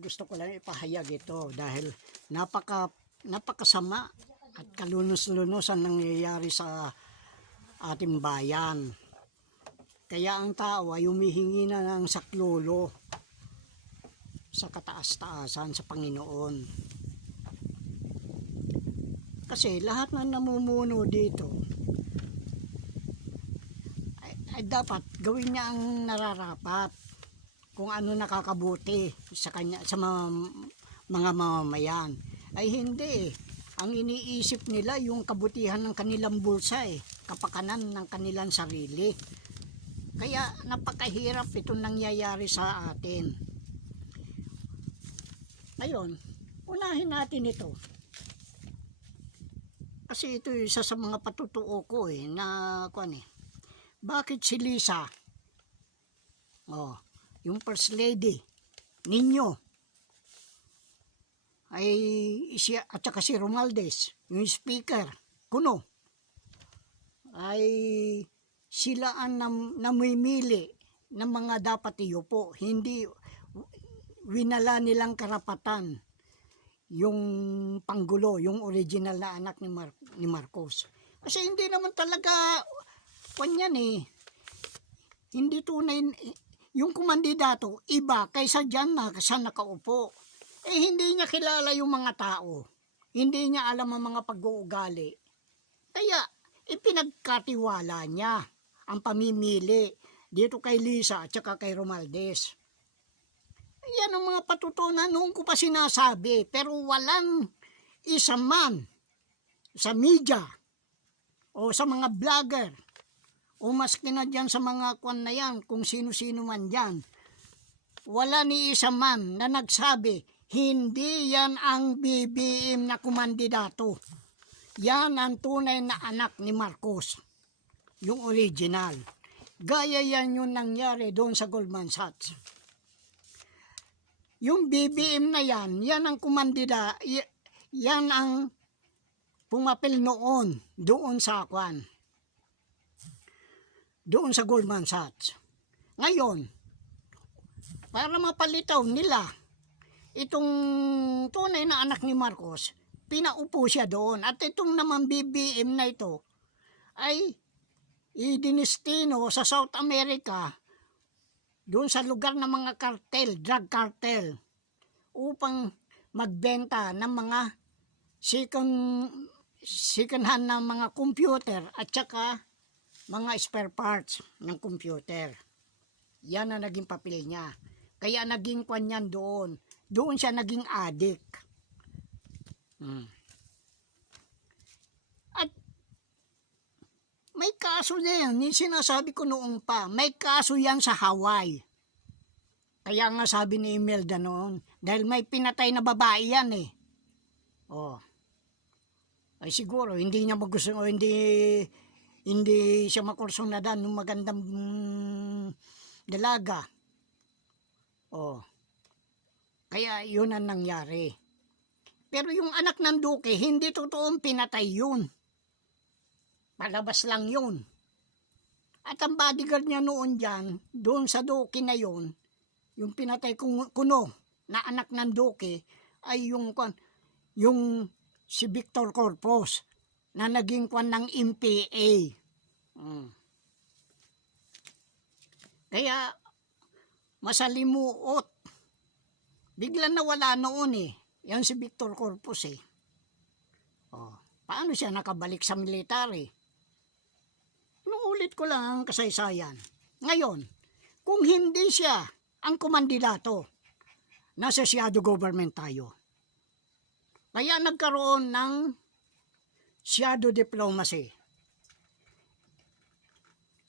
Gusto ko lang ipahayag ito dahil napakasama at kalunos-lunosan nangyayari sa ating bayan. Kaya ang tao ay humihingi na ng saklolo sa kataas-taasan sa Panginoon. Kasi lahat na namumuno dito ay dapat gawin niya ang nararapat kung ano nakakabuti sa kanya, sa mga mamamayan. Ay hindi, ang iniisip nila yung kabutihan ng kanilang bulsa, kapakanan ng kanilang sarili. Kaya napakahirap itong nangyayari sa atin. Ngayon, unahin natin ito. Kasi ito isa sa mga patutuo ko na bakit si Lisa, yung First Lady ninyo, ay siya, at saka si Romualdez, yung Speaker, kuno, ay sila ang namimili ng mga dapat iupo, hindi winala nilang karapatan yung Panggulo, yung original na anak ni Marcos. Kasi hindi naman talaga kanyan hindi tunay yung kumandidato, iba kaysa dyan na sa nakaupo. Hindi niya kilala yung mga tao, hindi niya alam ang mga pag-uugali. Kaya ipinagkatiwala niya ang pamimili dito kay Lisa at saka kay Romualdez. Yan ang mga patutunan noon ko pa sinasabi, pero walang isa man sa media o sa mga vlogger o maski na dyan sa mga kwan na yan, kung sino-sino man dyan, wala ni isa man na nagsabi, hindi yan ang BBM na kumandidato. Yan ang tunay na anak ni Marcos, yung original. Gaya yan yung nangyari doon sa Goldman Sachs. Yung BBM na yan, yan ang kumandida, yan ang pumapil noon doon sa kwan, doon sa Goldman Sachs. Ngayon, para mapalitaw nila itong tunay na anak ni Marcos, pinaupo siya doon. At itong naman BBM na ito ay idinestino sa South America, doon sa lugar ng mga cartel, drug cartel, upang magbenta ng mga second hand na mga computer at saka mga spare parts ng computer. Yan ang naging papel niya. Kaya naging kwan yan doon. Doon siya naging addict. At may kaso yan. Sinasabi ko noon pa, may kaso yan sa Hawaii. Kaya nga sabi ni Imelda noon, dahil may pinatay na babae yan ay siguro hindi niya magusto o hindi siya makursunadan ng magandang dalaga. Kaya yun ang nangyari. Pero yung anak ng Duque, hindi totoong pinatay yun. Palabas lang yun. At ang bodyguard niya noon dyan, doon sa Duque na yun, yung pinatay kuno na anak ng Duque, ay yung si Victor Corpus, na naging kwan ng MPA. Kaya masalimuot. Bigla na wala noon yan si Victor Corpus paano siya nakabalik sa military? Inuulit ko lang ang kasaysayan. Ngayon, kung hindi siya ang kumandidato, nasa shadow government tayo. Kaya nagkaroon ng shadow diplomacy.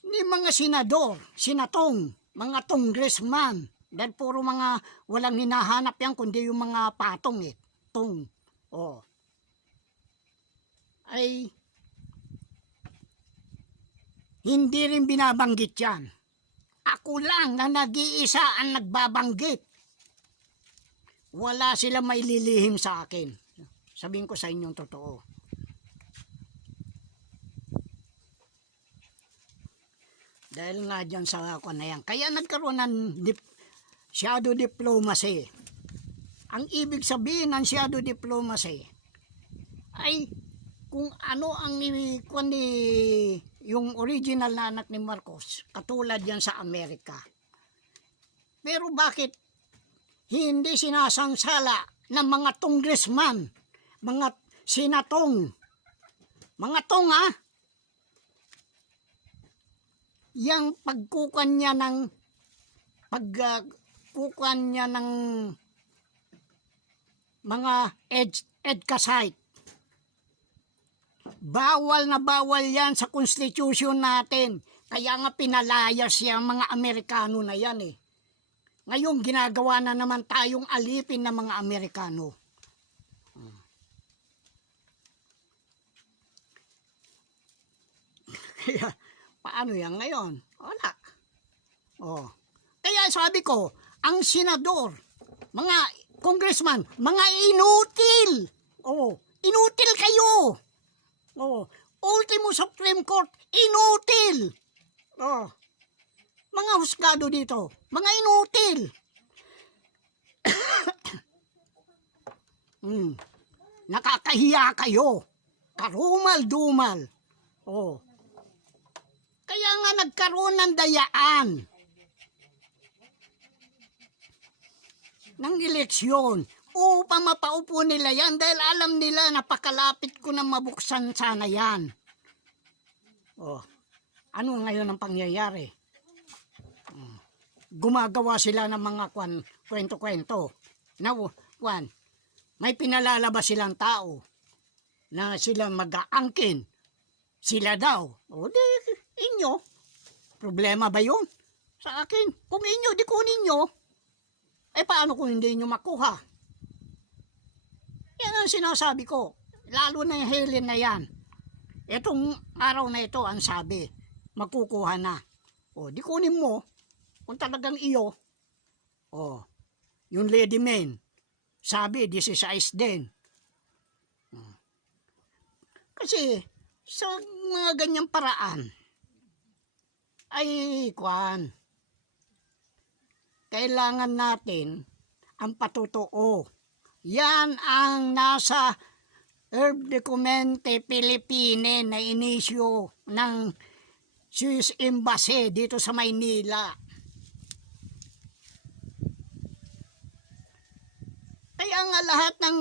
Ni mga senador, senatong, mga congressman, dahil puro mga walang hinahanap yan, kundi yung mga patong tong. Ay hindi rin binabanggit yan. Ako lang na nag-iisa ang nagbabanggit. Wala sila maililihim sa akin. Sabihin ko sa inyong totoo. Dahil nga dyan sa ako na yan. Kaya nagkaroon ng shadow diplomacy. Ang ibig sabihin ng shadow diplomacy ay kung ano ang yung original na anak ni Marcos, katulad yan sa Amerika. Pero bakit hindi sinasangsala ng mga congressman, mga senatong, mga tonga, yang pagkukan niya ng mga EDCA site. Bawal na bawal yan sa konstitusyon natin. Kaya nga pinalayas yung mga Amerikano na yan eh. Ngayon ginagawa na naman tayong alipin ng mga Amerikano. Kaya paano yan ngayon? Wala. Oh. Kaya sabi ko, ang senador, mga congressman, mga inutil. Oh, inutil kayo. Oh, ultimo Supreme Court, inutil. Oh. Mga husgado dito, mga inutil. Nakakahiya kayo. Karumal-dumal. Oh. Kaya nga nagkaroon ng dayaan ng eleksyon upang mapaupo nila yan dahil alam nila napakalapit ko na mabuksan sana yan. Oh. Ano ngayon ang pangyayari? Gumagawa sila ng mga kwento-kwento. Na may pinalalabas silang tao na sila mag-aangkin. Sila daw. O di, inyo. Problema ba yun? Sa akin, kung inyo, di kunin nyo. Eh paano kung hindi nyo makuha? Yan ang sinasabi ko. Lalo na yung Helen na yan. Itong araw na ito, ang sabi, magkukuha na. O, di kunin mo. Kung talagang iyo, yung Lady Main, sabi, 16 din. Kasi, sa mga ganyang paraan, ay, kailangan natin ang patutuo. Yan ang nasa Herb Documente Philippine na inisyo ng Swiss Embassy dito sa Maynila. Kaya nga lahat ng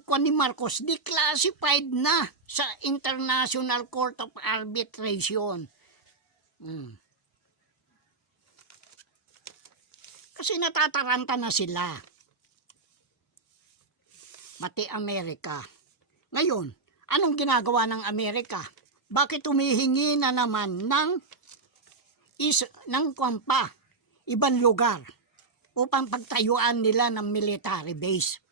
ni Marcos declassified na sa International Court of Arbitration. Kasi natataranta na sila. Pati Amerika. Ngayon, anong ginagawa ng Amerika? Bakit humihingi na naman ng ibang lugar upang pagtayuan nila ng military base?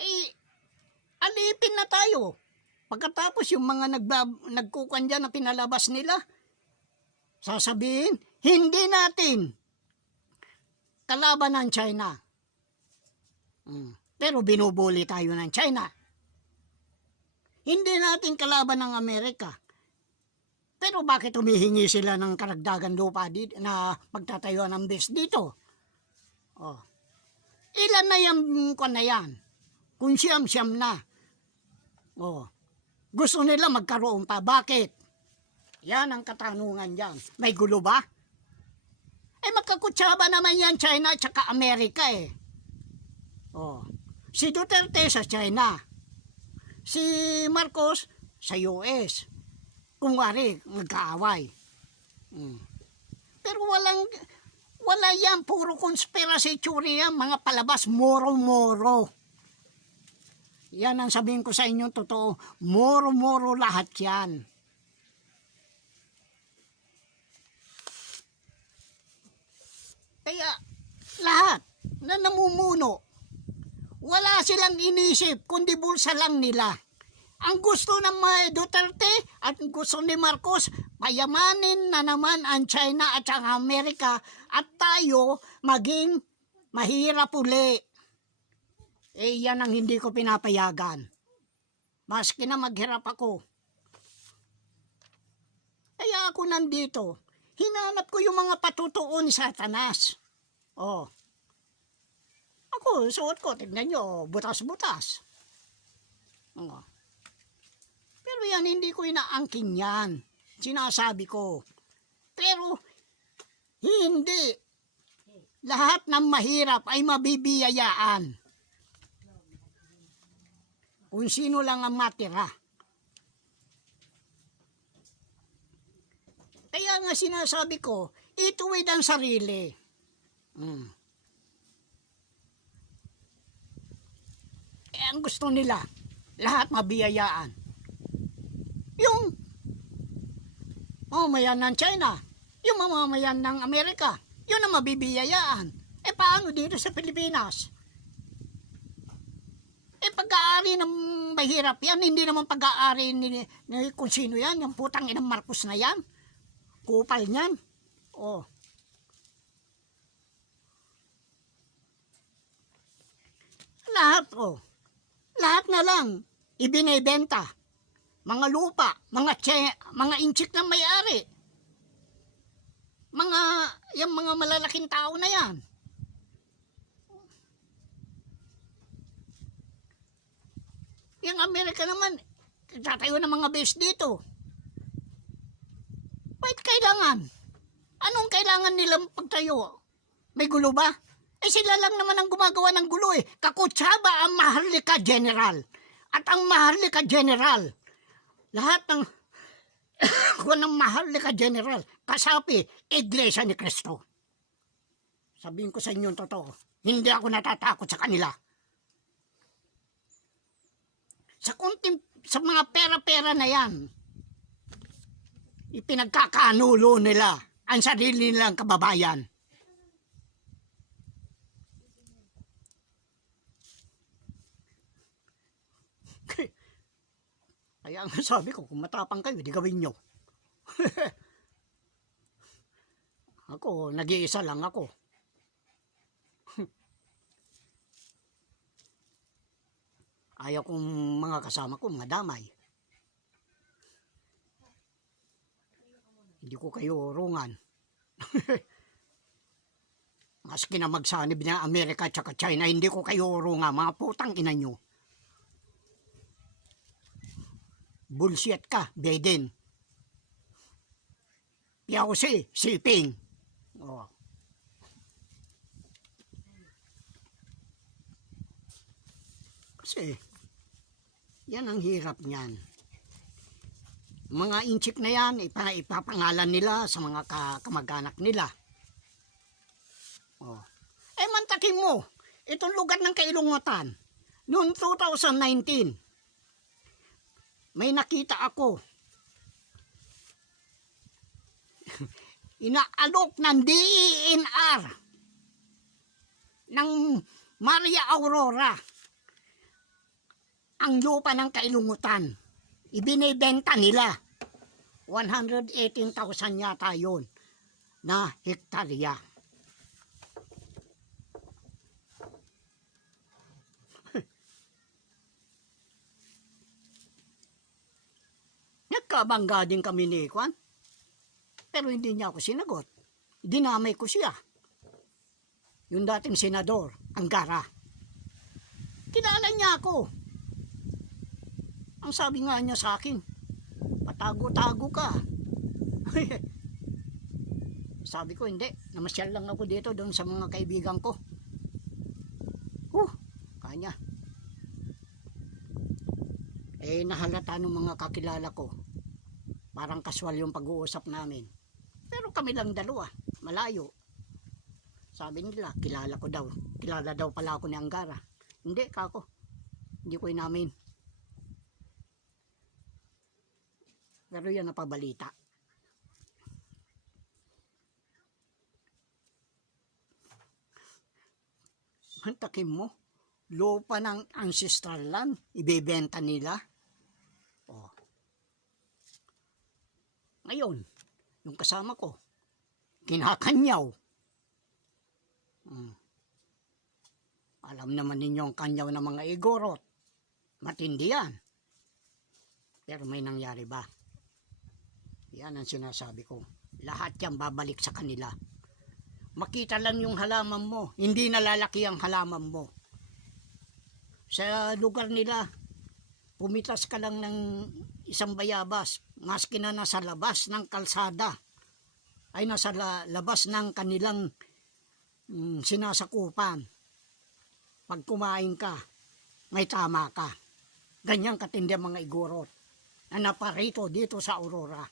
Eh, alipin na tayo. Pagkatapos yung mga nagkukan dyan na pinalabas nila, sasabihin, hindi natin kalaban ng China. Pero binubuli tayo ng China. Hindi natin kalaban ng Amerika. Pero bakit humihingi sila ng karagdagan lupa na pagtatayuan ng base dito? Ilan na yan? Kung siyam-siyam na. Gusto nila magkaroon pa. Bakit? Yan ang katanungan dyan. May gulo ba? Eh magkakutsaba naman yan China at saka Amerika eh. Si Duterte sa China. Si Marcos sa US. Kung wari, magkaaway. Pero wala yan. Puro conspiracy theory yan. Mga palabas, moro-moro. Yan ang sabihin ko sa inyo, totoo. Moro-moro lahat yan. Kaya lahat na namumuno, wala silang inisip, kundi bulsa lang nila. Ang gusto ng mga Duterte at gusto ni Marcos, payamanin na naman ang China at ang Amerika at tayo maging mahirap uli. Eh yan ang hindi ko pinapayagan. Maski na maghirap ako. Kaya ako nandito, Hinanap ko yung mga patutuo ni Satanas. Oh. Ako, suot ko, tignan nyo, butas-butas. Oh. Pero yan, hindi ko inaangkin yan. Sinasabi ko. Pero, hindi. Lahat ng mahirap ay mabibiyayaan. Kung sino lang ang matira. Kaya nga sinasabi ko, ituwid ang sarili. Ang gusto nila, lahat mabiyayaan. Yung mamamayan ng China, yung mamamayan ng Amerika, yun ang mabibiyayaan. Paano dito sa Pilipinas? Pag-aari ng mahirap yan, hindi naman pag-aari ni kung sino yan, yung putang inang Marcos na yan. Kupal niyan. Oh. Lahat, oh. Lahat na lang ibinebenta. Mga lupa, mga inchik na may-ari. Yung mga malalaking tao na yan. Yung Amerika naman, tatayo ng mga base dito. Bakit kailangan? Anong kailangan nilang pagtayo? May gulo ba? Sila lang naman ang gumagawa ng gulo eh. Kakutsaba ang Maharlika General. At ang Maharlika General, lahat ng ng Maharlika General, kasapi, Iglesia ni Cristo. Sabihin ko sa inyo ang totoo, hindi ako natatakot sa kanila. Sa mga pera-pera na yan, ipinagkakanulo nila ang sarili nilang kababayan. Kaya nga sabi ko, kung matapang kayo, di gawin nyo. Ako, nag-iisa lang ako. Ayaw kong mga kasama ko, madamay. Hindi ko kayo urungan. Maski na magsanib na Amerika at China, hindi ko kayo urungan. Mga putang ina nyo. Bullshit ka, Biden. Piao siping. Oh. Kasi, yan ang hirap niyan. Mga inchik na yan, ipapangalan nila sa mga kamag-anak nila. Oh. Mantakin mo, itong lugar ng Kailungutan, noong 2019, may nakita ako, inaalok ng DENR ng Maria Aurora ang lupa ng Kailungutan. Ibinibenta nila 118,000 yata yun na hektarya. Nagkabangga din kami ni Kwan, pero hindi niya ako sinagot. Dinamay ko siya. Yung dating senador, Angara. Kilala niya ako. Ang sabi nga niya sa akin, patago-tago ka. Sabi ko, hindi. Namasyal lang ako dito doon sa mga kaibigan ko. Kanya. Nahalata ng mga kakilala ko. Parang kaswal yung pag-uusap namin. Pero kami lang dalawa, malayo. Sabi nila, kilala ko daw. Kilala daw pala ako ni Angara. Hindi, kako. Hindi ko inamin. Pero yan napabalita. Mantakin mo, lupa ng ancestral land, ibebenta nila. Oh. Ngayon, yung kasama ko, kinakanyaw. Alam naman ninyo ang kanyaw ng mga igorot. Matindi yan. Pero may nangyari ba? Yan ang sinasabi ko. lahat yan babalik sa kanila. Makita lang yung halaman mo, hindi nalalaki ang halaman mo. Sa lugar nila, pumitas ka lang ng isang bayabas, maski na nasa labas ng kalsada, ay nasa labas ng kanilang sinasakupan. Pag kumain ka, may tama ka. Ganyan katindi ang mga igorot na naparito dito sa Aurora.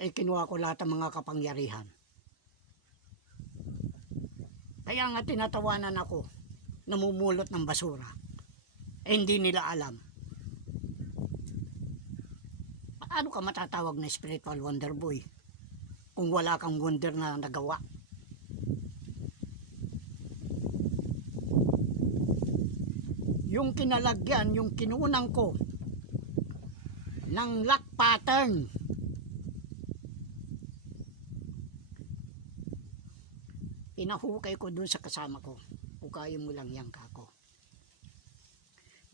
Ay kinuha ko lahat ng mga kapangyarihan. Kaya nga tinatawanan ako, namumulot ng basura. Eh, hindi nila alam. Paano ka matatawag na spiritual wonder boy kung wala kang wonder na nagawa? Yung kinalagyan, yung kinunang ko ng lock pattern, pinahukay ko dun sa kasama ko. Hukayin mo lang yan, kako.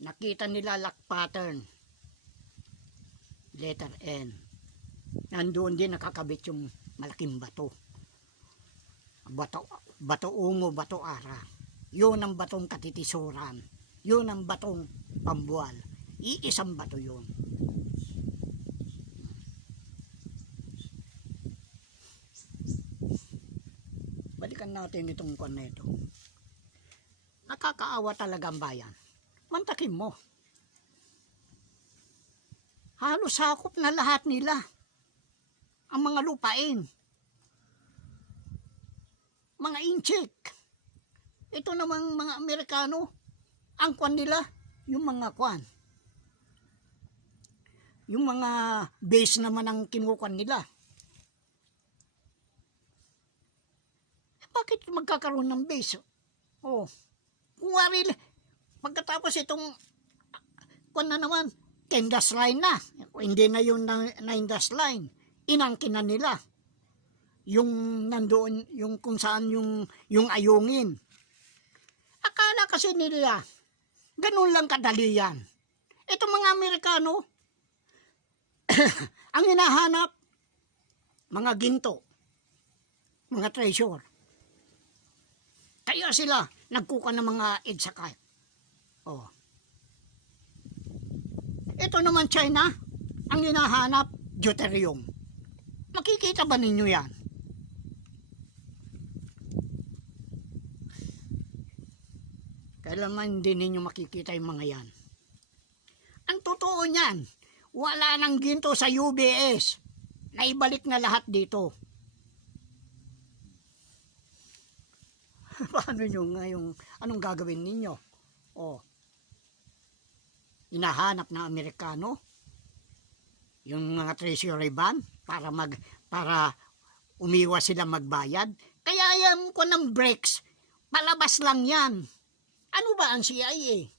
Nakita nila lock pattern, letter N. Nandoon din nakakabit yung malaking bato. Bato ungo, bato ara. Yun ang batong katitisuran. Yun ang batong pambuwal. Iisang bato yun. Balikan natin itong kwan na ito. Nakakaawa talaga ang bayan. Mantakin mo. Halos sakop na lahat nila ang mga lupain. Mga inchik. Ito namang mga Amerikano, ang kwan nila, yung mga kwan. Yung mga base naman ang kinukwan nila. Bakit magkakaroon ng base? Oh, kung wari, pagkatapos itong kung na naman, 10-dash line na. Hindi na yung 9-dash line. Inangkin na nila. Yung nandoon, yung kung saan yung ayungin. Akala kasi nila, ganun lang kadali yan. Itong mga Amerikano, ang hinahanap, mga ginto, mga treasure. Kaya sila nagkuka ng mga edsakay. Oh. Ito naman China, ang hinahanap, deuterium. Makikita ba ninyo yan? Kailanman hindi ninyo makikita yung mga yan. Ang totoo niyan, wala nang ginto sa UBS. Naibalik na lahat dito. Paano nyo ngayong, anong gagawin ninyo? Oh, hinahanap ng Amerikano yung mga treasury ban para umiwas sila magbayad. Kaya yan ko ng breaks, palabas lang yan. Ano ba ang CIA?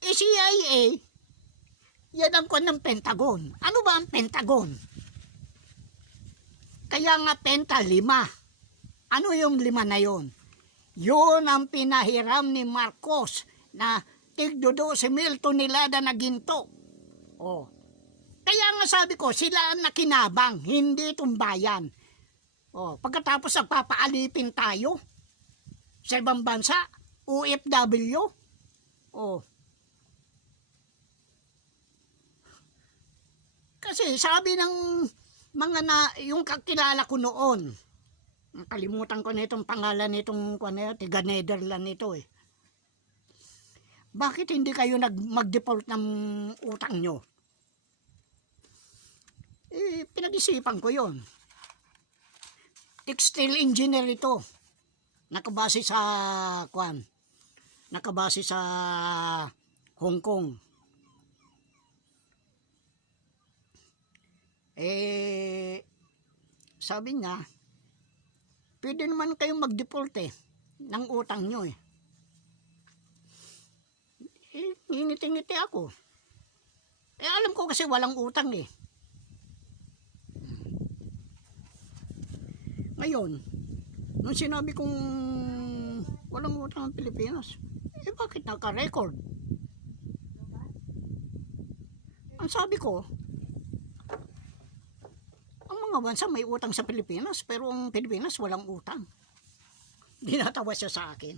Eh CIA, yan ang kwan ng Pentagon. Ano ba ang Pentagon? Kaya nga penta, 5. Ano yung 5 na yon? Yun ang pinahiram ni Marcos na tigdo 12,000 tonelada na ginto. Oh. Kaya nga sabi ko, sila ang nakinabang, hindi itong bayan. Oh, pagkatapos nagpapaalipin tayo sa ibang bansa, OFW. Oh. Kasi sabi ng mga yung kakilala ko noon, nakalimutan ko na itong pangalan nitong tiga Netherlands nito eh. Bakit hindi kayo mag-default ng utang nyo? Eh, pinag-isipan ko yon. Textile engineer ito. Nakabase sa nakabase sa Hong Kong. Eh, sabi niya, pwede naman kayong mag-default ng utang nyo eh. Eh, ngingiti-ngiti ako. Eh, alam ko kasi walang utang eh. Ngayon, nung sinabi kong walang utang ang Pilipinas, eh bakit naka-record? Ang sabi ko, mga bansa may utang sa Pilipinas, pero ang Pilipinas walang utang. Dinatawa siya sa akin.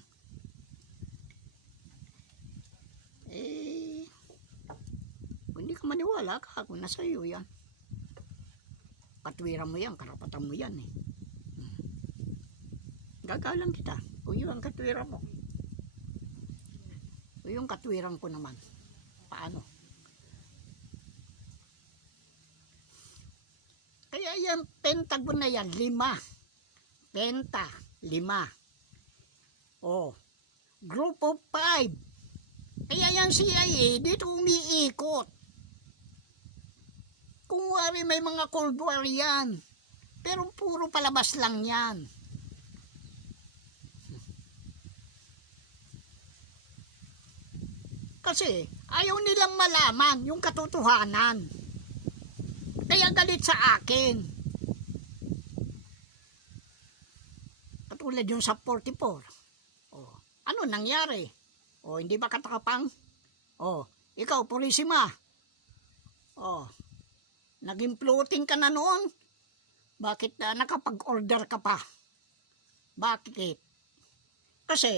Kung hindi ka maniwala ka, kung nasa iyo yan. Katwiran mo yan, karapatan mo yan eh. Gagalang kita kung yun ang katwiran mo. Kung yung katwiran ko naman, paano? Kaya yung Pentagon na yan, 5. Penta, 5. Oh, Group of 5. Kaya yan CIA, dito umiikot. Kung wari may mga Cold War yan. Pero puro palabas lang yan. Kasi ayaw nilang malaman yung katotohanan. Kaya galit sa akin. Katulad yung sa 44. Oh, ano nangyari? Oh, hindi ba katakapang? Oh, ikaw, Purisima. Oh, naging floating ka na noon. Bakit nakapag-order ka pa? Bakit? Kasi,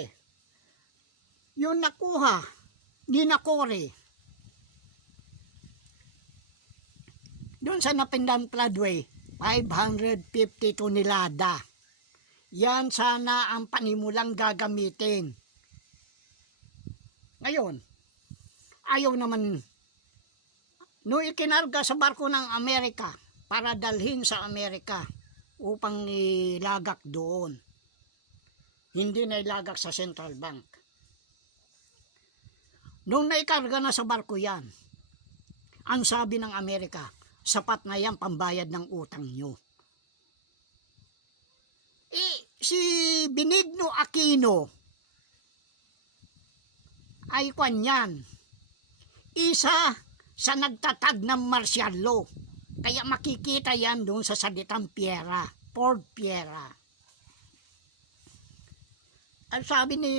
yung nakuha ni Nakori doon sa Napindan Floodway, 550 tonelada. Yan sana ang panimulang gagamitin. Ngayon, ayaw naman no ikinarga sa barko ng Amerika para dalhin sa Amerika upang ilagak doon. Hindi na ilagak sa Central Bank. Nung naikarga na sa barko yan, ang sabi ng Amerika, sapat na yan pambayad ng utang nyo. Si Benigno Aquino ay kanyan, isa sa nagtatag ng martial law. Kaya makikita yan doon sa salitang Piera, Fort Piera. Ang sabi ni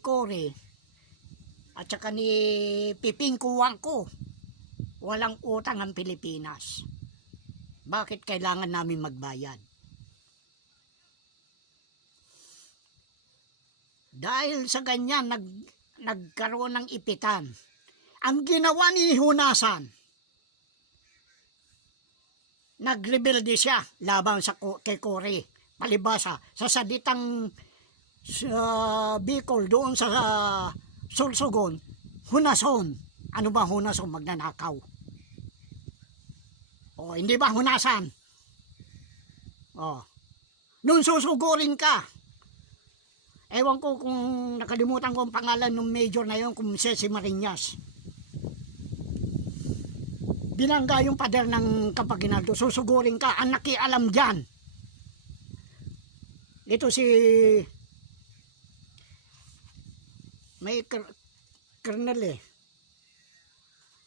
Cory at saka ni Piping Kuwangko, walang utang ang Pilipinas. Bakit kailangan namin magbayad? Dahil sa ganyan, nagkaroon ng ipitan. Ang ginawa ni Hunasan, nagrebelde siya laban kay Cory. Palibasa, sa salitang Bicol, doon sa Sorsogon, hunason. Ano ba hunason? Magnanakaw. O, hindi ba hunasan? O, nung susugurin ka, ewan ko kung nakalimutan ko ang pangalan ng major na yun, kung si Marinas. Binangga yung pader ng Campaginaldo, susugurin ka, ang nakialam dyan. Ito si may kernel eh.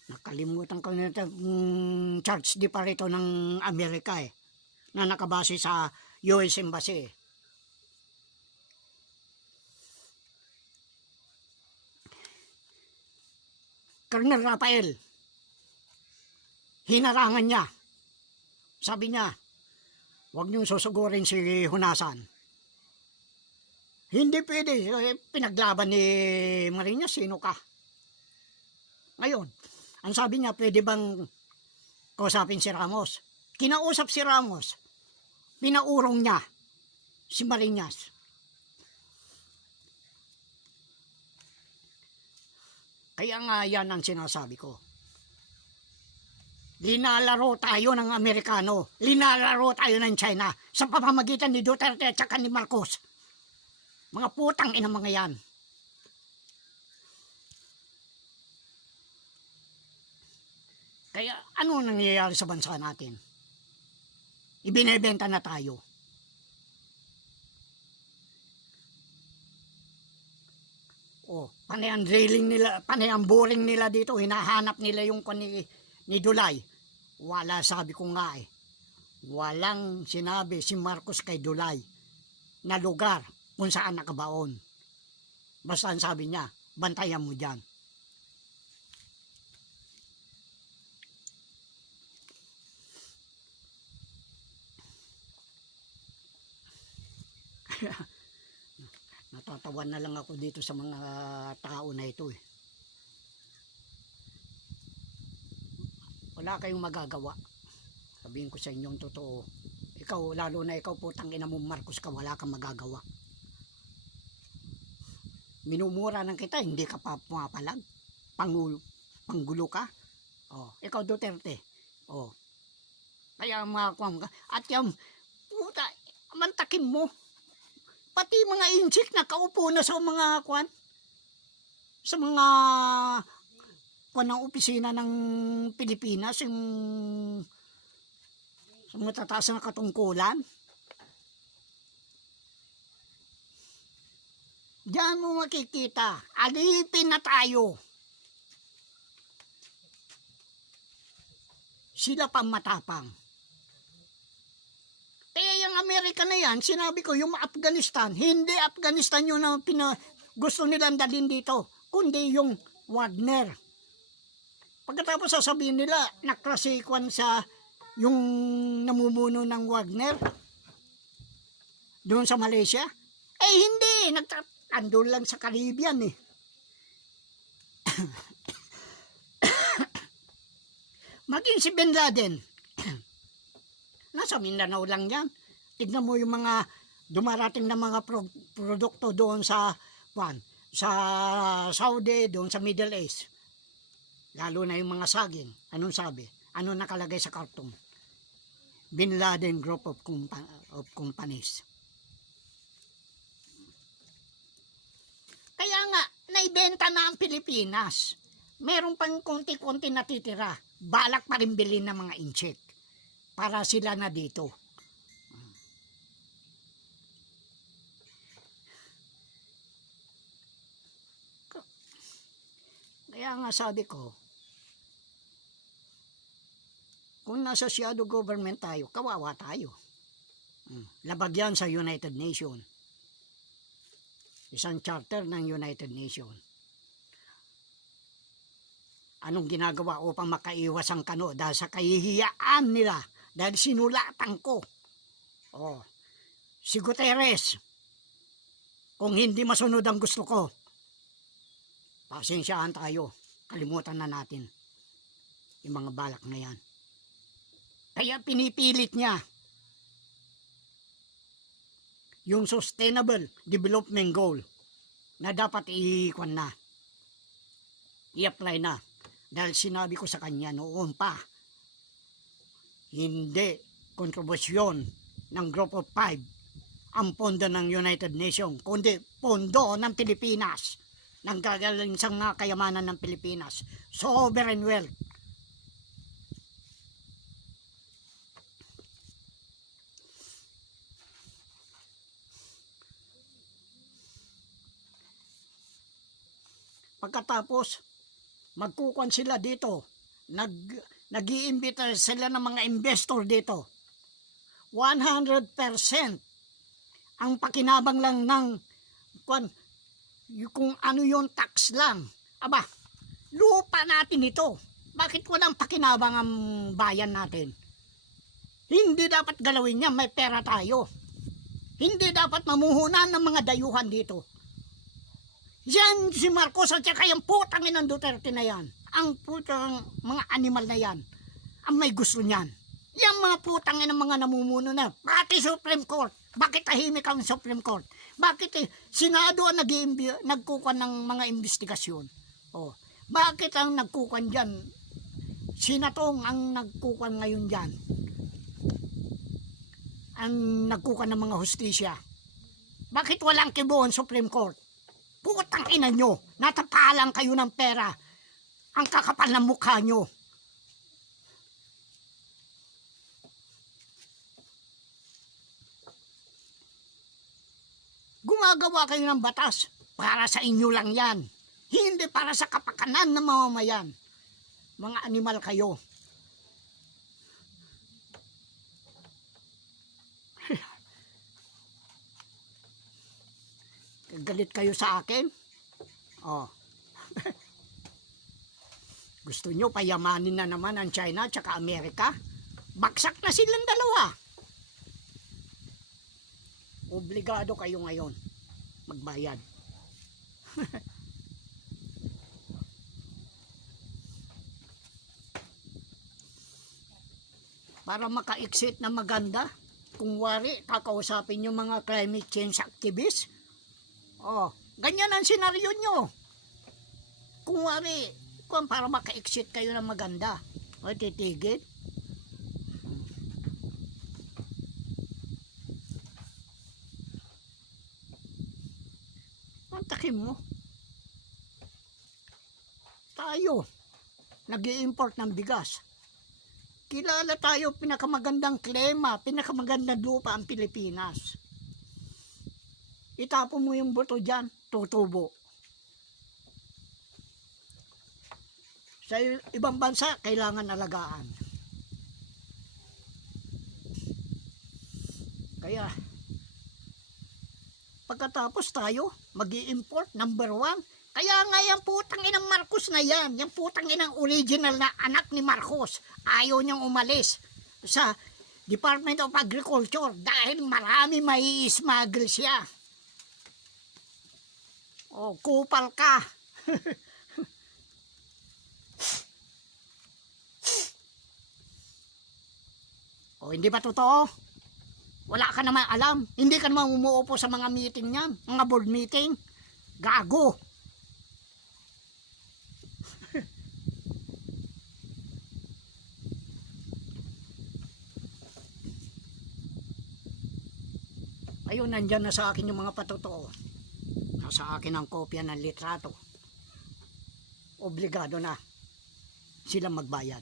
Nakalimutan ko na Charles Di Parito ng Amerika eh, na nakabase sa US Embassy eh. Colonel Rafael, hinarangan niya. Sabi niya, huwag niyong susugurin si Hunasan. Hindi pwede, pinaglaban ni Marinas, sino ka? Ngayon, ang sabi niya, pwede bang kausapin si Ramos? Kinausap si Ramos, pinaurong niya si Marinas. Kaya nga yan ang sinasabi ko. Linalaro tayo ng Amerikano, linalaro tayo ng China sa pamamagitan ni Duterte at saka ni Marcos. Mga putang ina mga yan. Kaya ano nangyayari sa bansa natin? Ibinebenta na tayo. Oh, panay ang drilling nila, panay ang boring nila dito, hinahanap nila yung ni Dulay. Wala, sabi ko nga eh. Walang sinabi si Marcos kay Dulay na lugar kung saan nakabaon. Basta ang sabi niya, bantayan mo dyan. Natatawan na lang ako dito sa mga tao na ito eh. Wala kayong magagawa. Sabihin ko sa inyo ang totoo. Ikaw, lalo na ikaw putang ina mo Marcos ka, wala kang magagawa. Minumura ng kita, hindi ka pa pumapalag. Panggulo ka. Oh, ikaw Duterte. Oh. Kaya mga at yung puta, mantakin mo. Pati mga inchik na kaupo na sa mga sa mga ng opisina ng Pilipinas, yung sa matataas na katungkulan. Diyan mo makikita, alipin na tayo. Sila pang matapang. Kaya yung Amerika na yan, sinabi ko yung Afghanistan, hindi Afghanistan yun na gusto nilang dalhin dito, kundi yung Wagner. Pagkatapos sasabihin nila, naklasikwan sa yung namumuno ng Wagner doon sa Malaysia. Eh hindi, andun lang sa Caribbean eh. Maging si Bin Laden, nasa Mindanao lang yan. Tignan mo yung mga dumarating na mga produkto doon sa Saudi, doon sa Middle East. Lalo na yung mga saging. Anong sabi? Ano nakalagay sa karton? Bin Laden Group of Companies. Kaya nga, naibenta na ang Pilipinas. Meron pang konti-konti natitira. Balak pa rin bilhin ng mga incheck para sila na dito. Kaya nga sabi ko, kung nasa shadow government tayo, kawawa tayo. Labag yan sa United Nations. Isang charter ng United Nations. Anong ginagawa upang makaiwas ang kano dahil sa kahihiyaan nila, dahil sinulatan ko. Oh, si Guterres, kung hindi masunod ang gusto ko, pasensyaan tayo, kalimutan na natin yung mga balak na yan. Kaya pinipilit niya yung Sustainable Development Goal na dapat i-apply na. Dahil sinabi ko sa kanya noon pa, hindi kontrobersyon ng Group of Five ang pondo ng United Nations, kundi pondo ng Pilipinas, nang gagaling sa mga kayamanan ng Pilipinas, sovereign wealth. Pagkatapos, magkukuan sila dito, nag-iimbita sila ng mga investor dito. 100% ang pakinabang lang ng kung ano yung tax lang. Aba, lupa natin ito. Bakit walang pakinabang ang bayan natin? Hindi dapat galawin niya, may pera tayo. Hindi dapat mamuhunan ng mga dayuhan dito. Yan si Marcos at saka yung putang ng Duterte na yan. Ang putang mga animal na yan. Ang may gusto niyan. Yung mga putang ng mga namumuno na. Pati Supreme Court. Bakit tahimik ang Supreme Court? Bakit Senado ang nagkukuha ng mga investigasyon? Oh, bakit ang nagkukuha dyan? Sinatong ang nagkukuha ngayon dyan. Ang nagkukuha ng mga hustisya. Bakit walang kibuon Supreme Court? Putang ina nyo, natapalang kayo ng pera. Ang kakapal ng mukha nyo. Gumagawa kayo ng batas para sa inyo lang yan. Hindi para sa kapakanan ng mamamayan. Mga animal kayo. Galit kayo sa akin? Oh. Gusto nyo payamanin na naman ang China at saka Amerika? Baksak na silang dalawa. Obligado kayo ngayon magbayad. Para maka-exit na maganda, kung wari, kakausapin yung mga climate change activists. Oh, ganyan ang senaryo nyo. Kung wari, para maka-exit kayo na maganda. O, titigil. Ang takim mo. Tayo, nag-i-import ng bigas. Kilala tayo, pinakamagandang klima, pinakamagandang lupa ang Pilipinas. Itapon mo yung buto dyan, tutubo. Sa ibang bansa, kailangan alagaan. Kaya, pagkatapos tayo, mag-i-import, number 1. Kaya nga yung putang inang Marcos na yan, yung putang inang original na anak ni Marcos, ayaw niyang umalis sa Department of Agriculture dahil marami may smuggle siya. O, kupal ka. O, hindi ba totoo? Wala ka naman alam. Hindi ka naman umuupo sa mga meeting niyan, mga board meeting. Gago. Ayun, nandyan na sa akin yung mga patotoo. Nasa akin ang kopya ng litrato. Obligado na silang magbayad.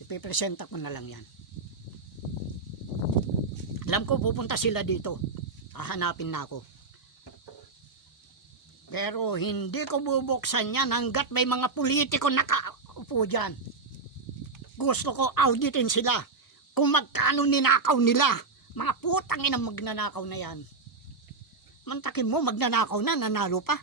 Ipipresenta ko na lang yan. Alam ko pupunta sila dito. Hahanapin na ako. Pero hindi ko bubuksan yan hanggat may mga politiko nakaupo dyan. Gusto ko auditin sila kung magkano ninakaw nila. Mga putang inang magnanakaw na yan. Mantakin mo, magnanakaw na, nanalo pa.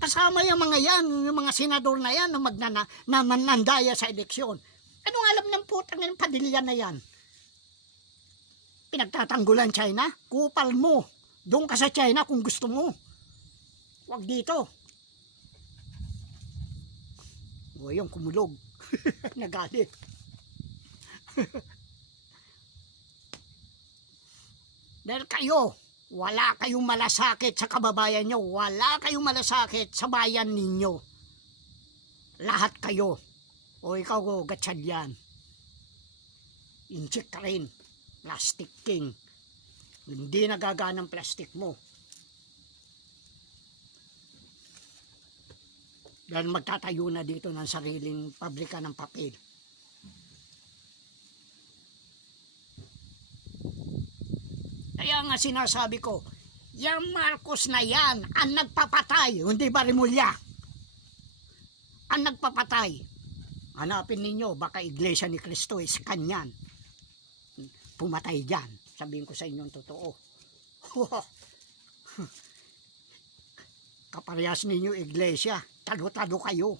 Kasama yung mga yan, yung mga senador na yan na manandaya sa eleksyon. Anong alam ng putang inang Padilla na yan? Pinagtatanggulan China? Kupal mo. Doon ka sa China kung gusto mo. Huwag dito. O, yung kumulog. Nagalit. Dahil kayo, wala kayong malasakit sa kababayan nyo. Wala kayong malasakit sa bayan ninyo. Lahat kayo. O ikaw, Gatchalian. Inchik ka rin. Plastic king. Hindi nagaganang plastic mo. Dahil magtatayo na dito ng sariling pabrika ng papel. Kaya nga sinasabi ko, yung Marcos na yan, ang nagpapatay, hindi ba Rimulya? Ang nagpapatay. Hanapin ninyo, baka Iglesia ni Cristo is kanyan. Pumatay dyan. Sabihin ko sa inyo ang totoo. Kaparehas ninyo Iglesia, talo-talo kayo.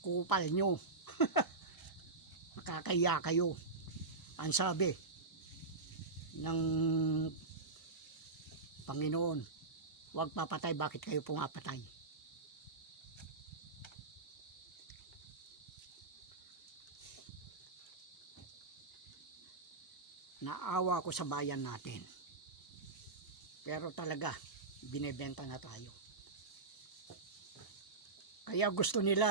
Kupal nyo. Makakaya kayo. Ang sabi ng Panginoon, huwag papatay, bakit kayo pumapatay? Naawa ko sa bayan natin. Pero talaga, binebenta na tayo. Kaya gusto nila